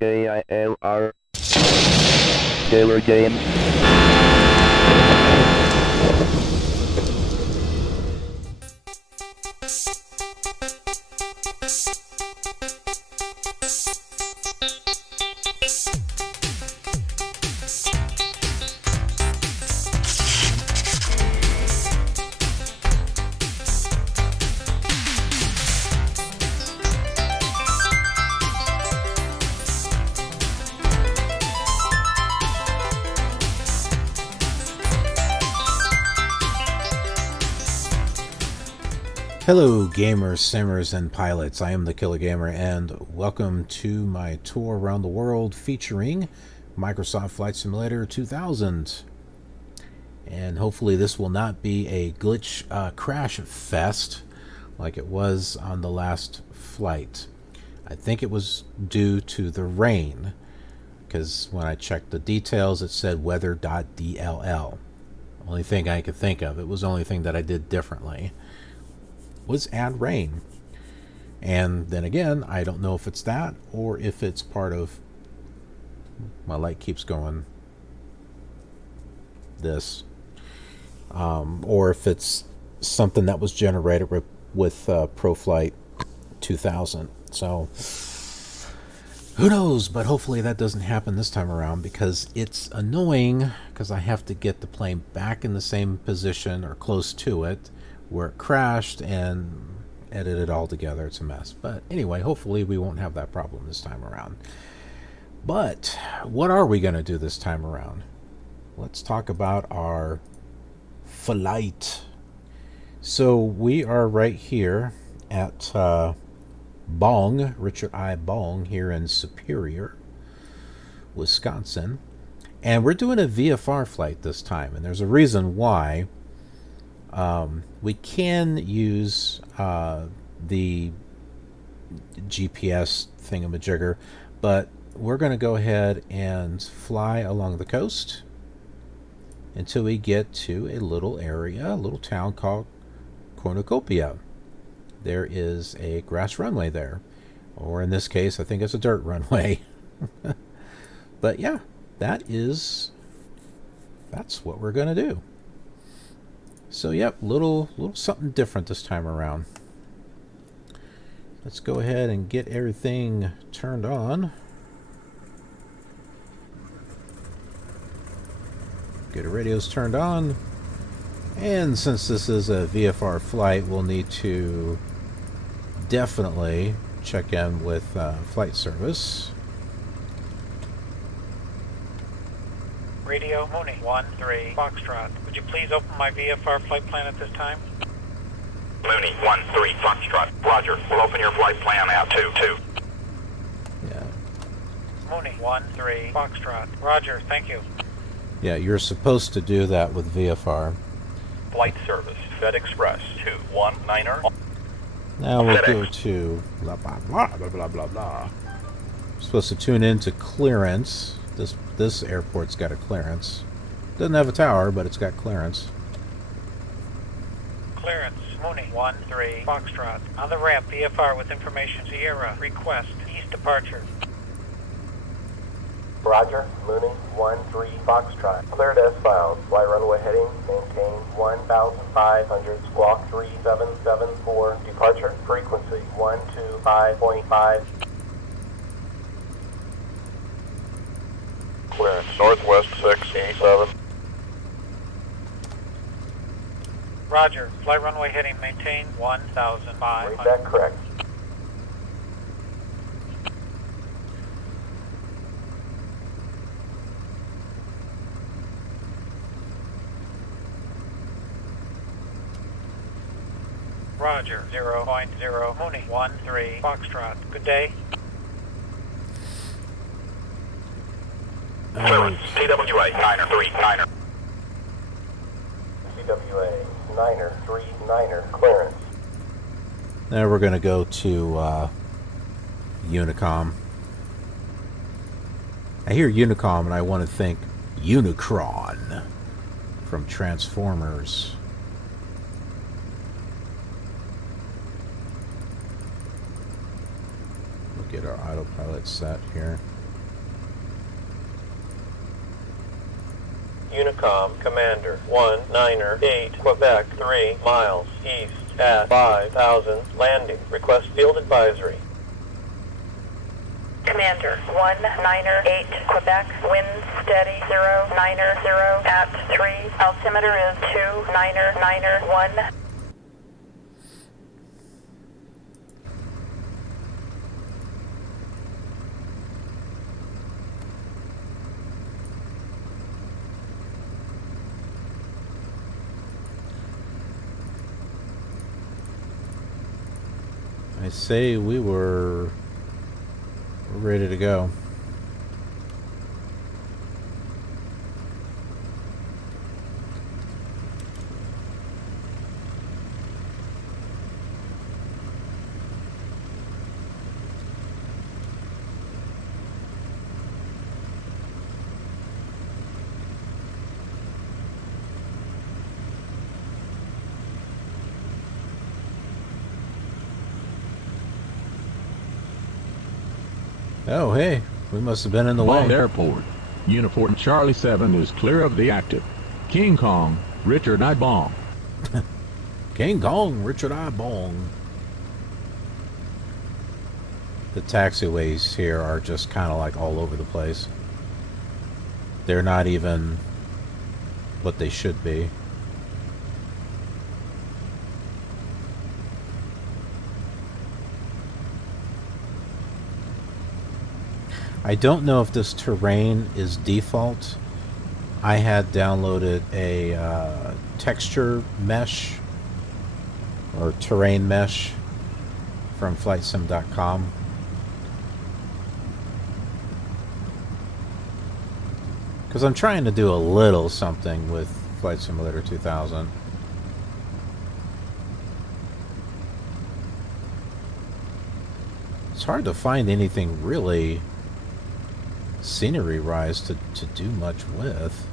KILR. KILR James. Hello gamers, simmers, and pilots. I am the Killer Gamer, and welcome to my tour around the world featuring Microsoft Flight Simulator 2000. And hopefully this will not be a glitch crash fest like it was on the last flight. I think it was due to the rain, because when I checked the details it said weather.dll. Only thing I could think of. It was the only thing that I did differently was add rain. And then again, I don't know if it's that or if it's part of my light keeps going this or if it's something that was generated with ProFlight 2000. So who knows, but hopefully that doesn't happen this time around, because it's annoying because I have to get the plane back in the same position or close to it where it crashed and edit it all together. It's a mess. But anyway, hopefully we won't have that problem this time around. But what are we going to do this time around? Let's talk about our flight. So we are right here at Bong, Richard I. Bong, here in Superior, Wisconsin. And we're doing a VFR flight this time. And there's a reason why. We can use the GPS thingamajigger, but we're going to go ahead and fly along the coast until we get to a little area, a little town called Cornucopia. There is a grass runway there, or in this case I think it's a dirt runway. But yeah, that's what we're going to do. So yep, little something different this time around. Let's go ahead and get everything turned on. Get our radios turned on. And since this is a VFR flight, we'll need to definitely check in with flight service. Radio Mooney 13 Foxtrot. Would you please open my VFR flight plan at this time? Mooney 13 Foxtrot. Roger. We'll open your flight plan at 22. Yeah. Mooney 13 Foxtrot. Roger. Thank you. Yeah, you're supposed to do that with VFR. Flight service. Fed Express 219er. Now we'll go to blah blah blah blah blah blah blah. We're supposed to tune into clearance. This airport's got a clearance. Doesn't have a tower, but it's got clearance. Clearance, Mooney 13 Foxtrot. On the ramp, VFR with information Sierra. Request east departure. Roger, Mooney 13 Foxtrot. Cleared as found. Flight runway heading, maintain 1,500, squawk 3774. Departure, frequency 125.5. Clearance. Northwest 687. Roger. Flight runway heading maintain 1,500. Read that correct. Roger. 0.0 Mooney 13 Foxtrot. Good day. Clearance. TWA 9er. TWA Niner 39er clearance. Now we're going to go to Unicom. I hear Unicom and I want to think Unicron from Transformers. We'll get our autopilot set here. Unicom, Commander 198, Quebec 3 miles east at 5,000, landing. Request field advisory. Commander 198, Quebec, wind steady 090 at 3, altimeter is 2991. I say we're ready to go. Oh, hey, we must have been in the Bong way. Airport. Uniform Charlie 7 is clear of the active. King Kong, Richard I. Bong. King Kong, Richard I. Bong. The taxiways here are just kind of like all over the place. They're not even what they should be. I don't know if this terrain is default. I had downloaded a texture mesh or terrain mesh from flightsim.com. Because I'm trying to do a little something with Flight Simulator 2000. It's hard to find anything really scenery-wise to do much with.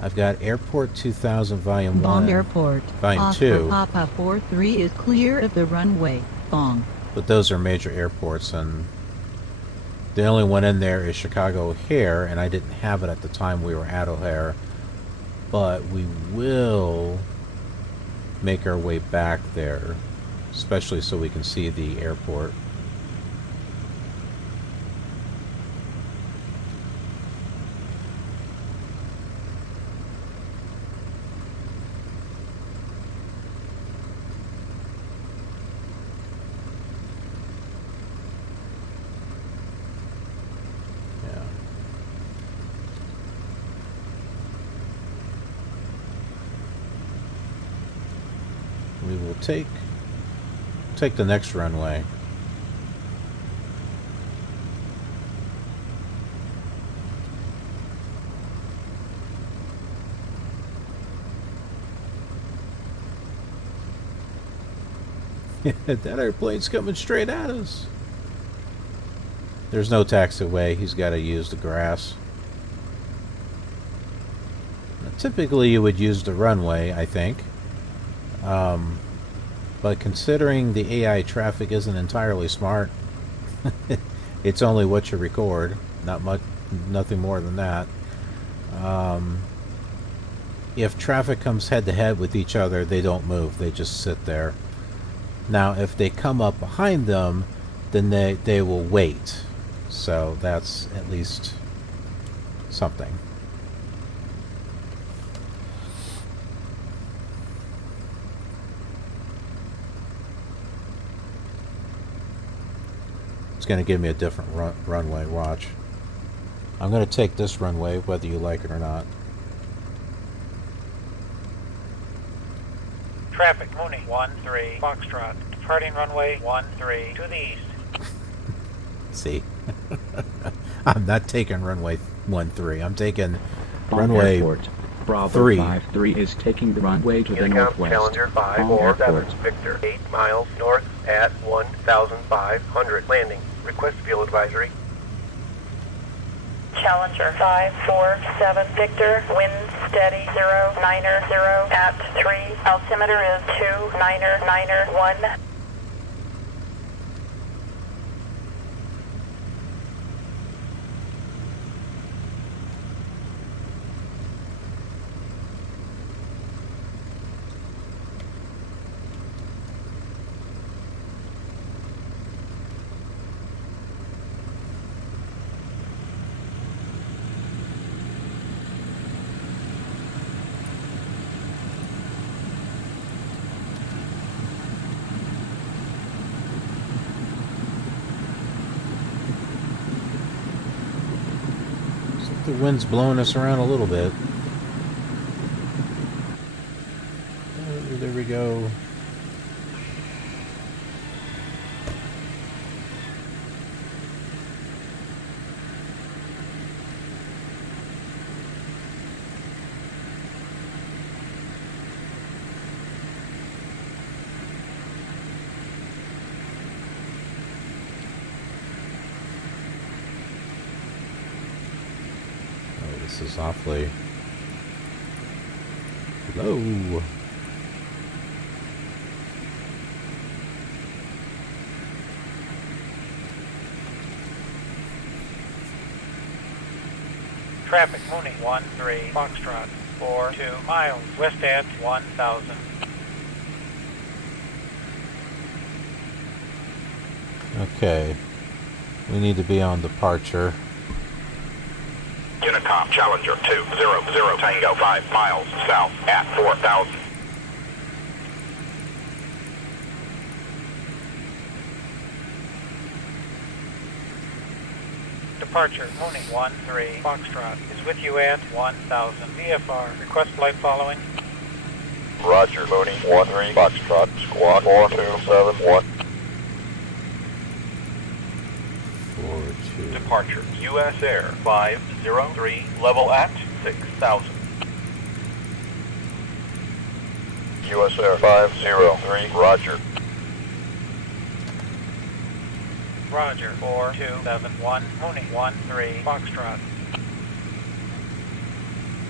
I've got Airport 2000 Volume 1. Bong Airport. Volume Oscar 2. Papa 43 is clear of the runway. Bong. But those are major airports, and the only one in there is Chicago O'Hare, and I didn't have it at the time we were at O'Hare. But we will make our way back there, especially so we can see the airport. We will take the next runway. That airplane's coming straight at us. There's no taxiway. He's got to use the grass. Now, typically you would use the runway, I think. But considering the AI traffic isn't entirely smart, it's only what you record, not much, nothing more than that. If traffic comes head to head with each other, they don't move, they just sit there. Now if they come up behind them, then they will wait. So that's at least something. Going to give me a different runway. Watch. I'm going to take this runway whether you like it or not. Traffic, Mooney 13 Foxtrot, departing runway 13 to the east. See? I'm not taking runway 13. I'm taking Bong runway Airport. Bravo 3. 53 is taking the runway to the Unicom, northwest. Challenger Bong 547, Airport. Victor 8 miles north at 1,500, landing. Request field advisory. Challenger 547, Victor, wind steady 090 at 3, altimeter is 2991. The wind's blowing us around a little bit. Oh, there we go. This is awfully low. Traffic, Mooney, 13 Foxtrot, 42 miles, west at 1000. Okay, we need to be on departure. Unicom, Challenger 200 Tango 5 miles south at 4000. Departure, Mooney, 13 Foxtrot, is with you at 1000. VFR, request flight following. Roger, Mooney, 13 Foxtrot, squad 4271. Departure, U.S. Air 503, level at 6000. U.S. Air 503, roger. Roger, 4271, Mooney, 13 Foxtrot.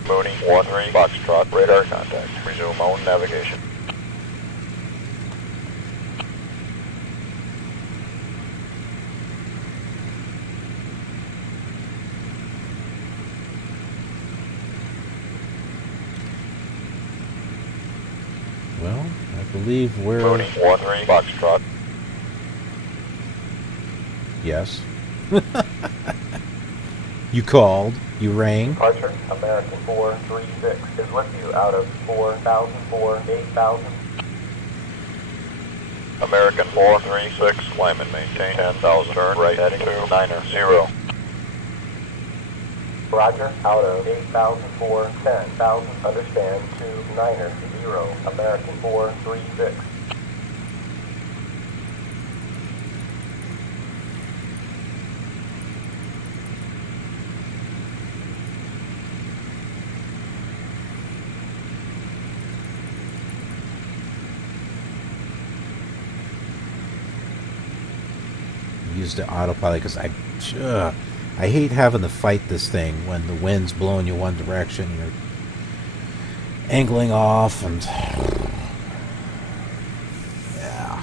Mooney, 13 Foxtrot, radar contact. Resume own navigation. Well, I believe we're... Mooney, 13 Foxtrot. Yes. You called. You rang. Departure, American 436 is with you out of 4004, 8000. American 436, climb and maintain 10,000, turn right heading to 90. Roger, out of 8,004, 10,000, understand, to 90, American 436. Use the autopilot because I hate having to fight this thing when the wind's blowing you one direction, you're angling off, and yeah.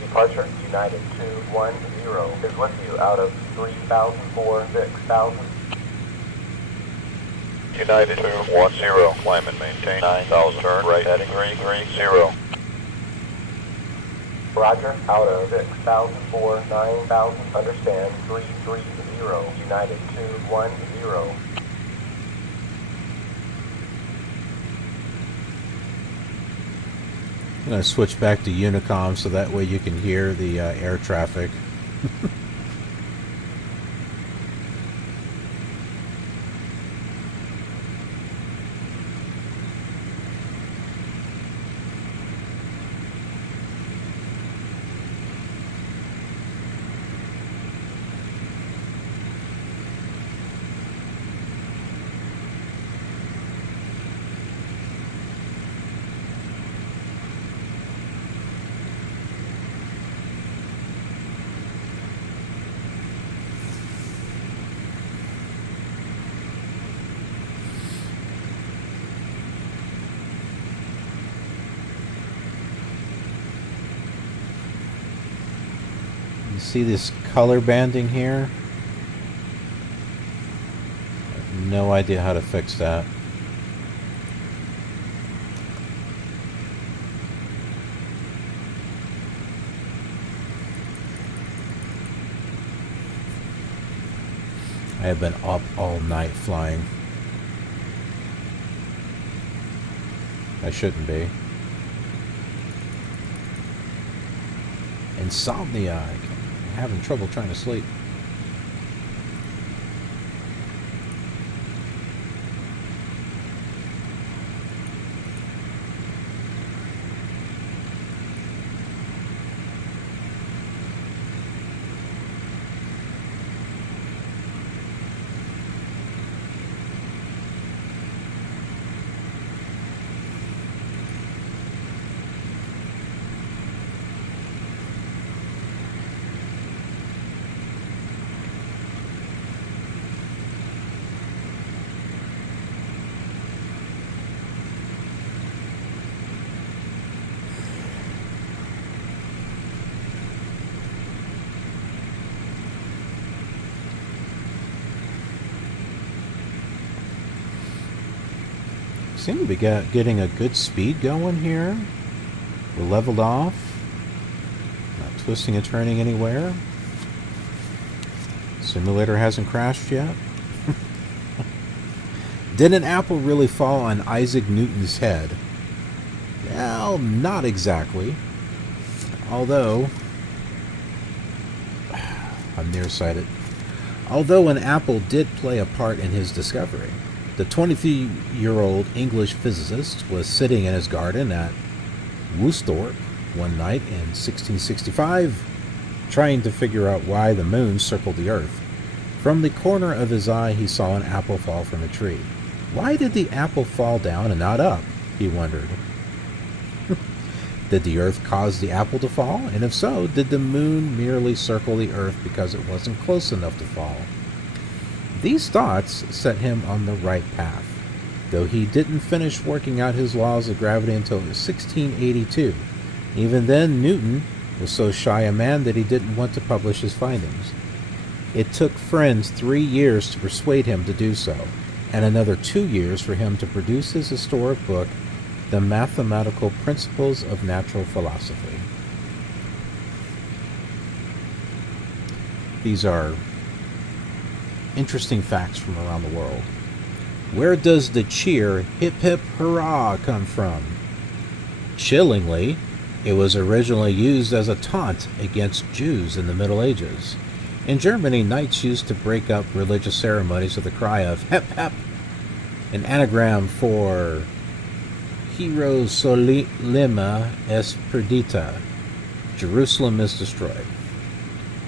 Departure, United 210 is with you out of 3,004, 6,000. United 210, climb and maintain 9,000, turn right heading 330. Roger, out of 6,004, 9,000, understand 330, United 210. I'm going to switch back to Unicom so that way you can hear the air traffic. You see this color banding here? I have no idea how to fix that. I have been up all night flying. I shouldn't be. Insomnia. I'm having trouble trying to sleep. Seem to be getting a good speed going here. We're leveled off. Not twisting and turning anywhere. Simulator hasn't crashed yet. Did an apple really fall on Isaac Newton's head? Well, not exactly. Although, I'm nearsighted. Although an apple did play a part in his discovery. The 23-year-old English physicist was sitting in his garden at Woosthorpe one night in 1665, trying to figure out why the moon circled the earth. From the corner of his eye, he saw an apple fall from a tree. Why did the apple fall down and not up? He wondered. Did the earth cause the apple to fall? And if so, did the moon merely circle the earth because it wasn't close enough to fall? These thoughts set him on the right path, though he didn't finish working out his laws of gravity until 1682. Even then, Newton was so shy a man that he didn't want to publish his findings. It took friends 3 years to persuade him to do so, and another 2 years for him to produce his historic book, The Mathematical Principles of Natural Philosophy. These are interesting facts from around the world. Where does the cheer "hip hip hurrah" come from? Chillingly, it was originally used as a taunt against Jews in the Middle Ages. In Germany, knights used to break up religious ceremonies with the cry of "hep hep," an anagram for Hierusalima est perdita, Jerusalem is destroyed.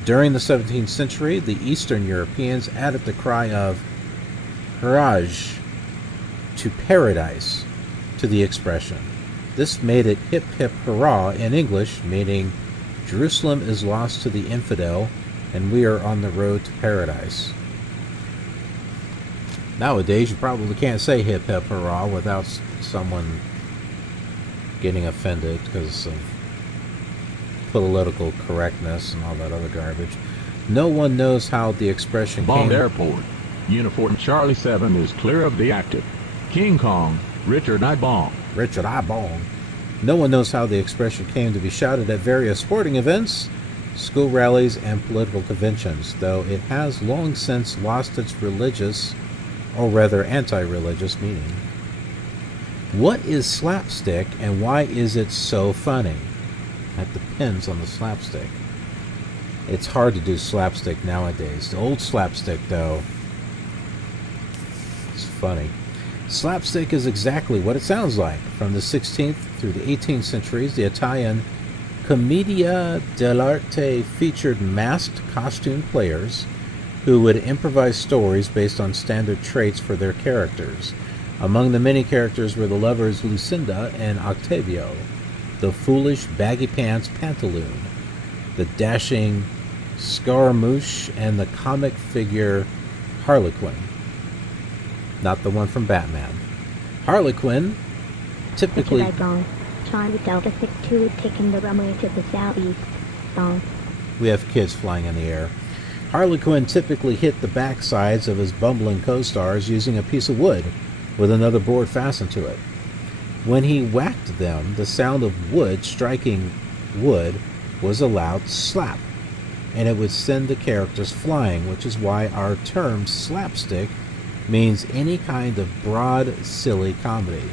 During the 17th century, the Eastern Europeans added the cry of "Haraj" to paradise to the expression. This made it "hip hip hurrah" in English, meaning Jerusalem is lost to the infidel and we are on the road to paradise. Nowadays, you probably can't say "hip hip hurrah" without someone getting offended because of political correctness and all that other garbage. No one knows how the expression Bong came. Airport. Uniform Charlie 7 is clear of the active. King Kong, Richard I. Bong. Richard I. Bong. No one knows how the expression came to be shouted at various sporting events, school rallies, and political conventions, though it has long since lost its religious, or rather anti-religious, meaning. What is slapstick and why is it so funny? That depends on the slapstick. It's hard to do slapstick nowadays. The old slapstick, though, is funny. Slapstick is exactly what it sounds like. From the 16th through the 18th centuries, the Italian Commedia dell'arte featured masked costume players who would improvise stories based on standard traits for their characters. Among the many characters were the lovers Lucinda and Octavio, the foolish baggy pants Pantaloon, the dashing Scaramouche, and the comic figure Harlequin. Not the one from Batman. Harlequin typically... Charlie Delta 62 taking the runway to the southeast. Bong. We have kids flying in the air. Harlequin typically hit the backsides of his bumbling co-stars using a piece of wood with another board fastened to it. When he whacked them, the sound of wood striking wood was a loud slap. and it would send the characters flying, which is why our term slapstick means any kind of broad, silly comedy.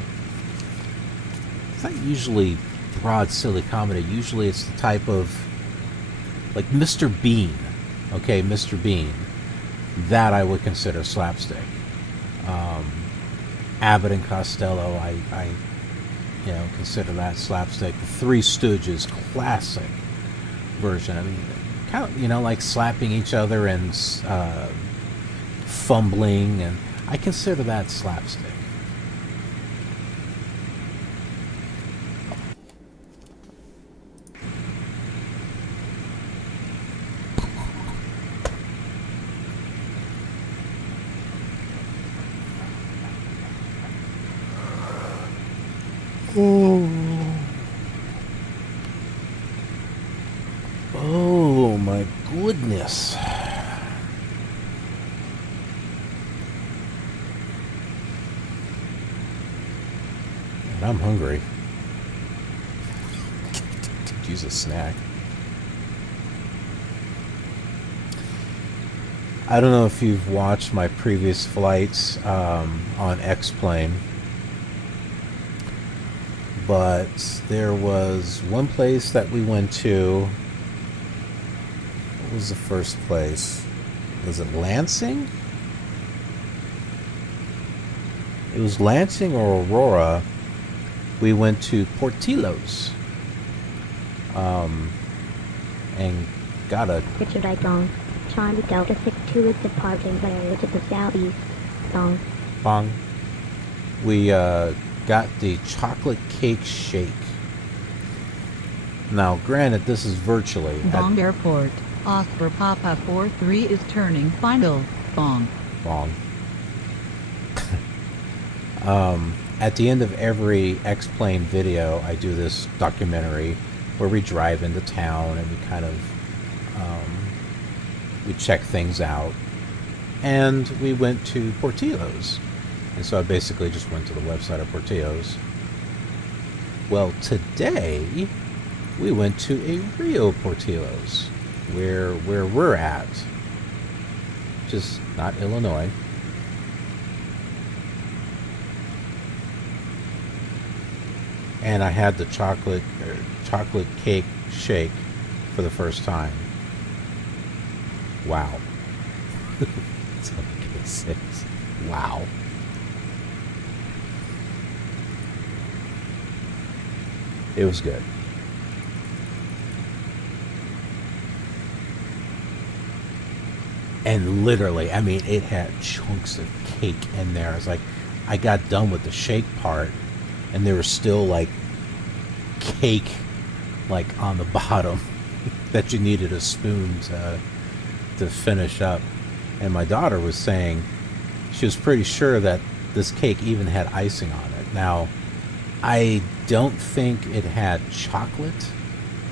It's not usually broad, silly comedy. Usually it's the type of, like Mr. Bean. Okay, Mr. Bean. That I would consider slapstick. Abbott and Costello, I consider that slapstick. The Three Stooges, classic version. I mean, kind of, like slapping each other and fumbling, and I consider that slapstick. Oh my goodness. And I'm hungry. Could use a snack. I don't know if you've watched my previous flights on X-Plane, but there was one place that we went to. What was the first place? Was it Lansing? It was Lansing or Aurora. We went to Portillo's and got a... Richard I. Bong. Charlie Delta 62 is departing the area to the southeast. Bong. Bong. We got the chocolate cake shake. Now, granted, this is virtually Bong Airport. Oscar Papa 43 is turning final. Bong. Bong. At the end of every X-Plane video, I do this documentary where we drive into town and we kind of we check things out. And we went to Portillo's. And so I basically just went to the website of Portillo's. Well, today we went to a Rio Portillo's, where we're at, just not Illinois. And I had the chocolate cake shake for the first time. Wow. That's what I can say. Wow. It was good. And literally, I mean, it had chunks of cake in there. It's like, I got done with the shake part, and there was still like cake like on the bottom that you needed a spoon to finish up. And my daughter was saying she was pretty sure that this cake even had icing on it. Now, I don't think it had chocolate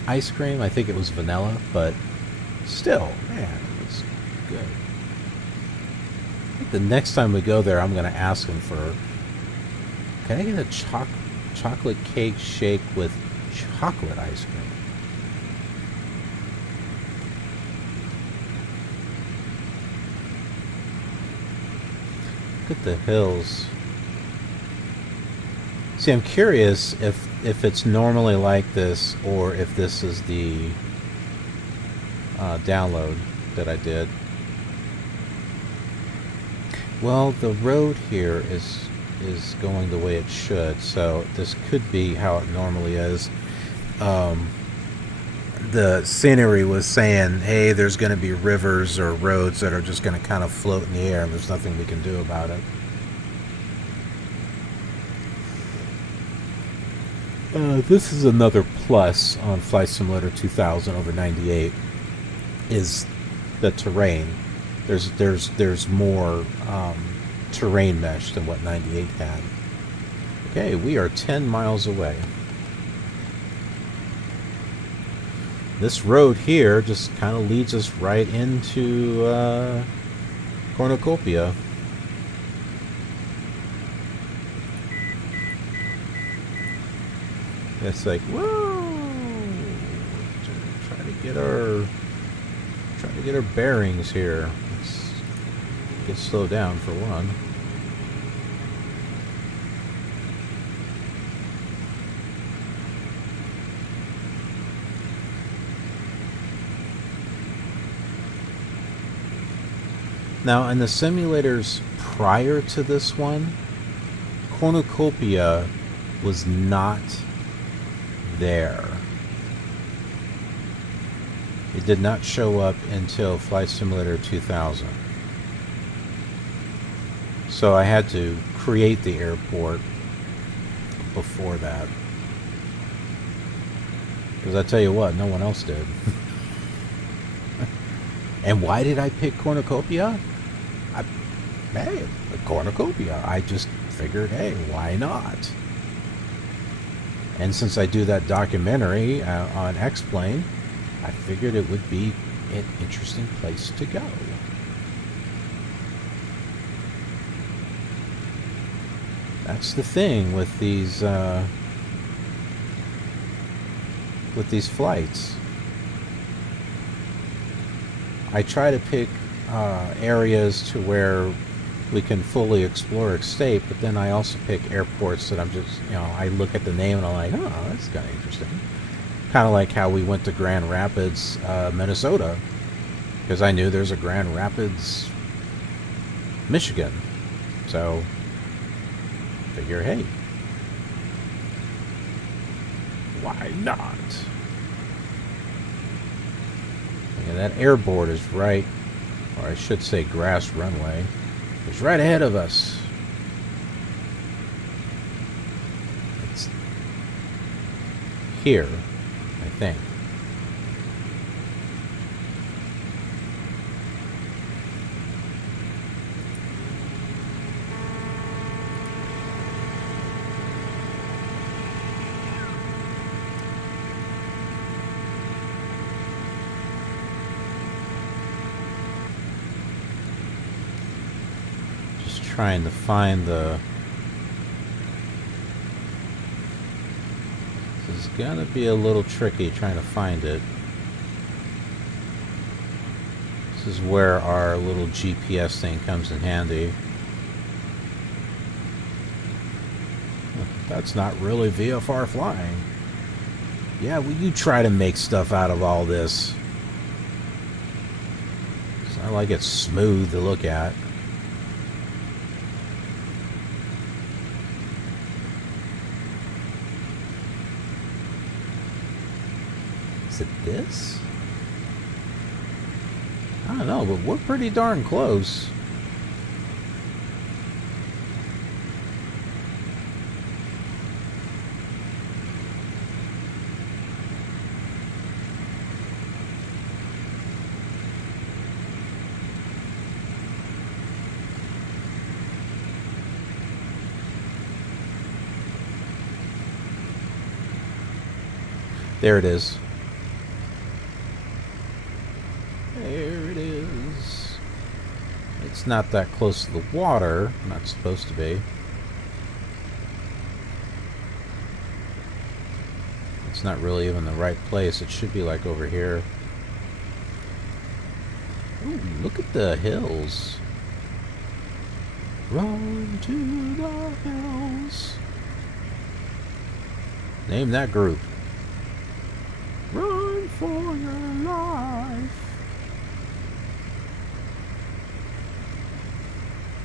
ice cream. I think it was vanilla, but still, man, it was good. I think the next time we go there, I'm going to ask him for, can I get a chocolate cake shake with chocolate ice cream? Look at the hills. See, I'm curious if it's normally like this or if this is the download that I did. Well, the road here is going the way it should, so this could be how it normally is. The scenery was saying, hey, there's going to be rivers or roads that are just going to kind of float in the air, and there's nothing we can do about it. This is another plus on Flight Simulator 2000 over 98, is the terrain. There's more terrain mesh than what 98 had. Okay, we are 10 miles away. This road here just kind of leads us right into Cornucopia. It's like, whoa! Try to get our Trying to get our bearings here. Let's get slowed down for one. Now, in the simulators prior to this one, Cornucopia was not there. It did not show up until Flight Simulator 2000. So I had to create the airport before that. Because I tell you what, no one else did. And why did I pick Cornucopia? Hey, the Cornucopia. I just figured, hey, why not? And since I do that documentary on X-Plane, I figured it would be an interesting place to go. That's the thing with these flights. I try to pick areas to where we can fully explore state, but then I also pick airports that I'm just, I look at the name and I'm like, oh, that's kind of interesting. Kind of like how we went to Grand Rapids, Minnesota, because I knew there's a Grand Rapids, Michigan. So, figure, hey, why not? And that airboard is right, or I should say grass runway, is right ahead of us. It's here, I think. Trying to find the... This is gonna be a little tricky trying to find it. This is where our little GPS thing comes in handy. That's not really VFR flying. Yeah, well, you try to make stuff out of all this. It's not like it's smooth to look at. Is it this? I don't know, but we're pretty darn close. There it is. There it is. It's not that close to the water. Not supposed to be. It's not really even the right place. It should be like over here. Ooh, look at the hills. Run to the hills. Name that group. Run for your life.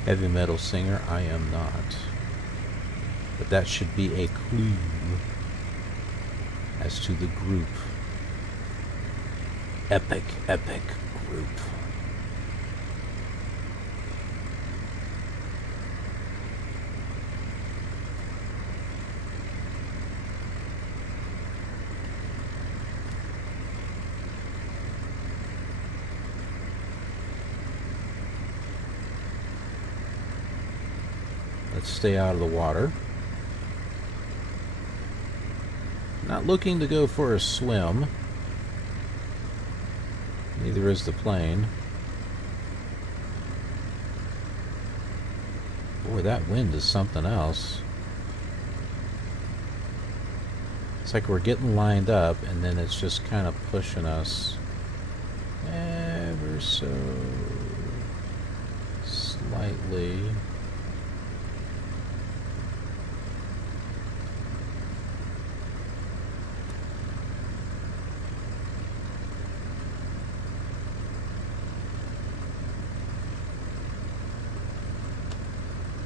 Heavy metal singer, I am not. But that should be a clue as to the group. Epic, epic group. Let's stay out of the water. Not looking to go for a swim. Neither is the plane. Boy, that wind is something else. It's like we're getting lined up and then it's just kind of pushing us. ever so slightly.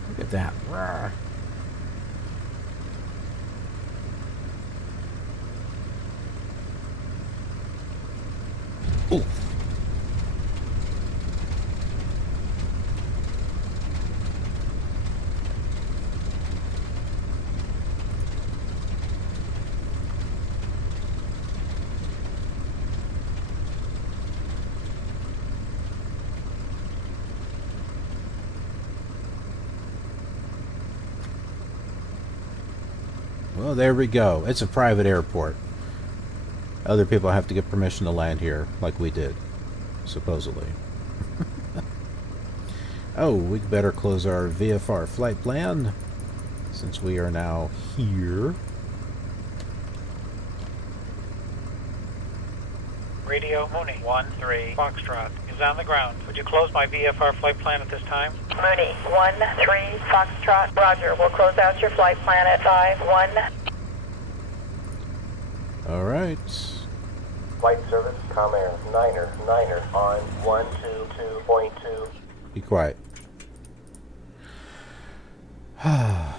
Look at that. Rawr. Ooh. Well, there we go. It's a private airport. Other people have to get permission to land here, like we did, supposedly. Oh, we better close our VFR flight plan, since we are now here. Radio Mooney 13 Foxtrot is on the ground. Would you close my VFR flight plan at this time? Mooney 13 Foxtrot. Roger. We'll close out your flight plan at 5-1. All right. Flight service, Comair, Niner on 122.2. Be quiet. I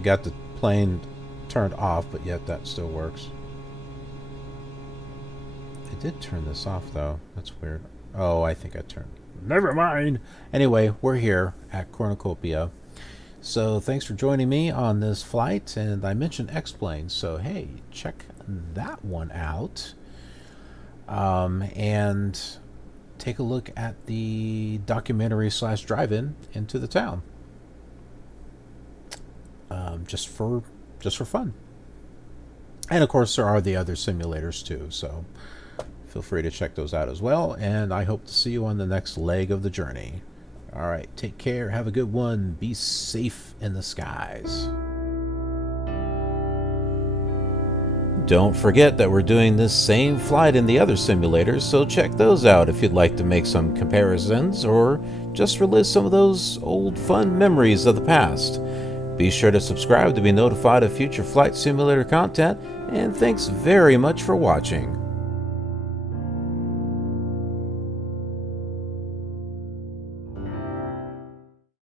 got the plane turned off, but yet that still works. I did turn this off, though. That's weird. Oh, I think I turned... Never mind! Anyway, we're here at Cornucopia. So, thanks for joining me on this flight. And I mentioned X-Plane, so hey, check that one out. And take a look at the documentary / drive-in into the town. Just for fun. And of course, there are the other simulators too, so feel free to check those out as well. And I hope to see you on the next leg of the journey. All right, take care, have a good one, be safe in the skies. Don't forget that we're doing this same flight in the other simulators, so check those out if you'd like to make some comparisons or just relive some of those old fun memories of the past. Be sure to subscribe to be notified of future flight simulator content, and thanks very much for watching.